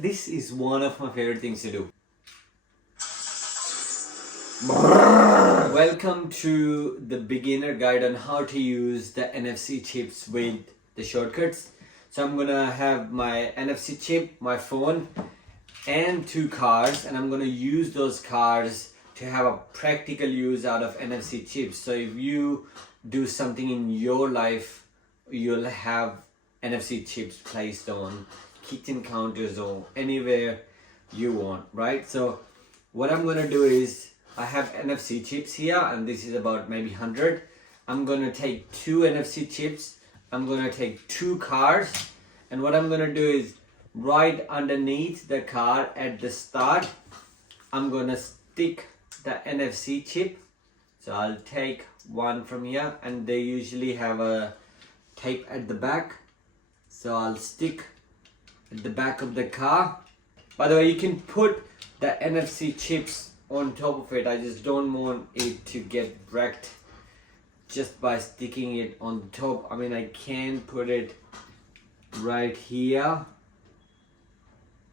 This is one of my favorite things to do. Welcome to the beginner guide on how to use the NFC chips with the shortcuts. So I'm gonna have my NFC chip, my phone, and 2 cars, and I'm gonna use those cars to have a practical use out of NFC chips. So if you do something in your life, you'll have NFC chips placed on kitchen counters or anywhere you want, right? So what I'm gonna do is I have NFC chips here, and this is about maybe 100. I'm gonna take 2 NFC chips, I'm gonna take 2 cars, and what I'm gonna do is right underneath the car at the start, I'm gonna stick the NFC chip. So I'll take one from here, and they usually have a tape at the back. So I'll stick at the back of the car. By the way, you can put the NFC chips on top of it. I just don't want it to get wrecked just by sticking it on the top. I mean, I can put it right here,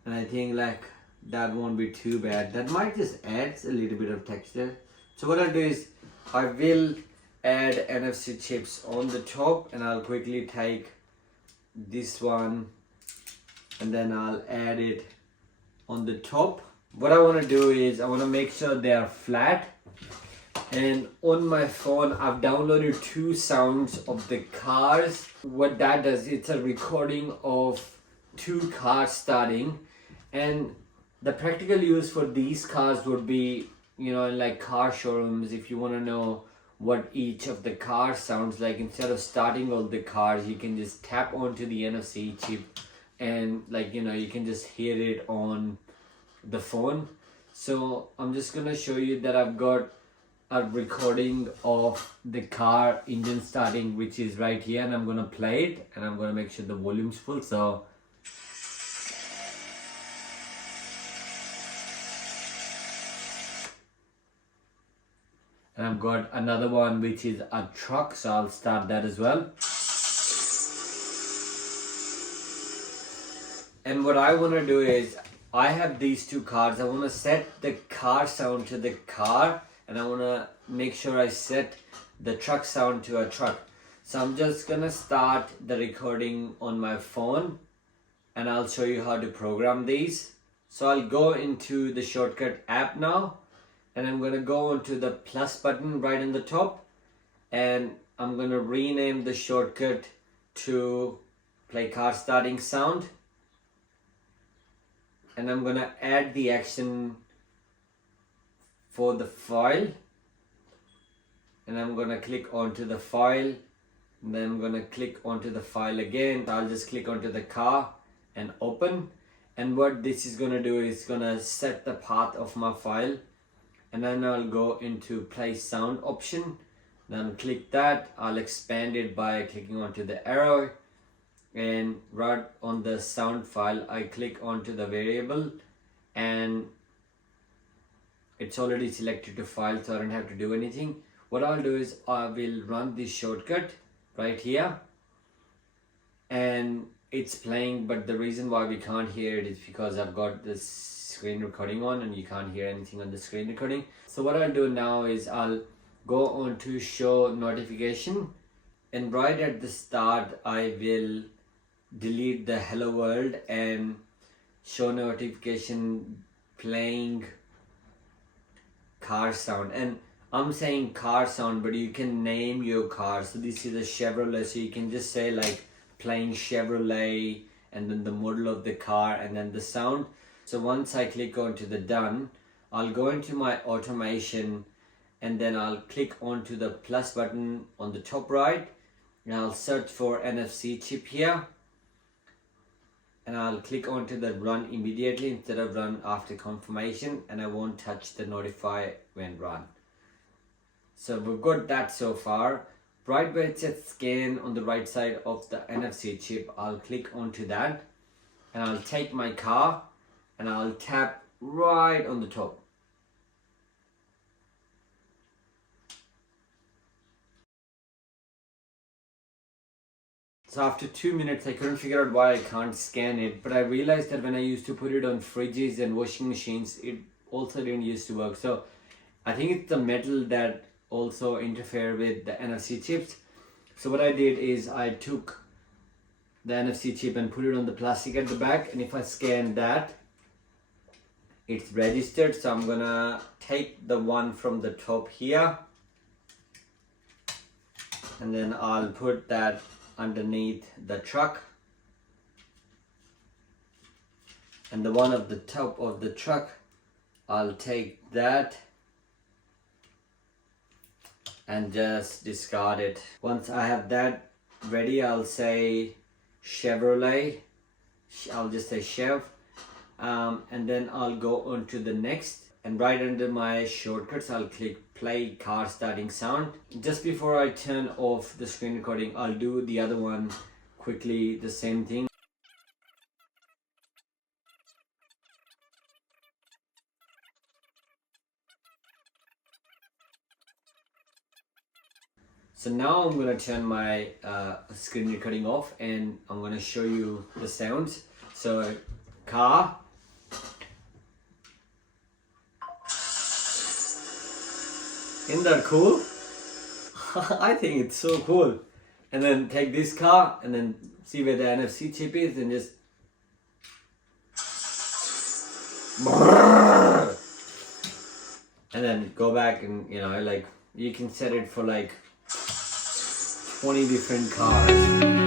and I think like that won't be too bad. That might just add a little bit of texture. So what I'll do is I will add NFC chips on the top, and I'll quickly take this one and then I'll add it on the top. What I want to do is I want to make sure they are flat, and on my phone I've downloaded 2 sounds of the cars. What that does, it's a recording of 2 cars starting, and the practical use for these cars would be, you know, in like car showrooms, if you want to know what each of the cars sounds like, instead of starting all the cars, you can just tap onto the NFC chip, and like, you know, you can just hear it on the phone. So I'm just gonna show you that I've got a recording of the car engine starting, which is right here, and I'm gonna play it, and I'm gonna make sure the volume's full. So and I've got another one which is a truck, so I'll start that as well. And what I want to do is I have these 2 cars. I want to set the car sound to the car, and I want to make sure I set the truck sound to a truck. So I'm just gonna start the recording on my phone, and I'll show you how to program these. So I'll go into the shortcut app now, and I'm gonna go onto the plus button right on the top, and I'm gonna rename the shortcut to play car starting sound, and I'm gonna add the action for the file, and I'm gonna click onto the file, and then I'm gonna click onto the file again. I'll just click onto the car and open, and what this is gonna do is gonna set the path of my file, and then I'll go into play sound option, then click that. I'll expand it by clicking onto the arrow, and right on the sound file I click onto the variable, and it's already selected to file, so I don't have to do anything. What I'll do is I will run this shortcut right here, and it's playing, but the reason why we can't hear it is because I've got this screen recording on, and you can't hear anything on the screen recording. So what I'll do now is I'll go on to show notification, and right at the start I will delete the hello world and show notification playing car sound. And I'm saying car sound, but you can name your car. So this is a Chevrolet, so you can just say like playing Chevrolet, and then the model of the car, and then the sound. So once I click onto the done, I'll go into my automation, and then I'll click onto the plus button on the top right, and I'll search for NFC chip here, and I'll click onto the run immediately instead of run after confirmation, and I won't touch the notify when run. So we've got that so far. Right where it says scan on the right side of the NFC chip, I'll click onto that, and I'll take my car and I'll tap right on the top. So after 2 minutes, I couldn't figure out why I can't scan it, but I realized that when I used to put it on fridges and washing machines, it also didn't used to work. So I think it's the metal that also interfere with the NFC chips. So what I did is I took the NFC chip and put it on the plastic at the back, and if I scan that, it's registered. So I'm gonna take the one from the top here, and then I'll put that underneath the truck, and the one at the top of the truck, I'll take that and just discard it. Once I have that ready, I'll say Chevrolet, I'll just say Chev, and then I'll go on to the next, and right under my shortcuts I'll click play car starting sound. Just before I turn off the screen recording, I'll do the other one quickly, the same thing. So now I'm going to turn my screen recording off, and I'm going to show you the sounds. So car, isn't that cool? I think it's so cool. And then take this car and then see where the NFC chip is, and just and then go back, and like you can set it for like 20 different cars.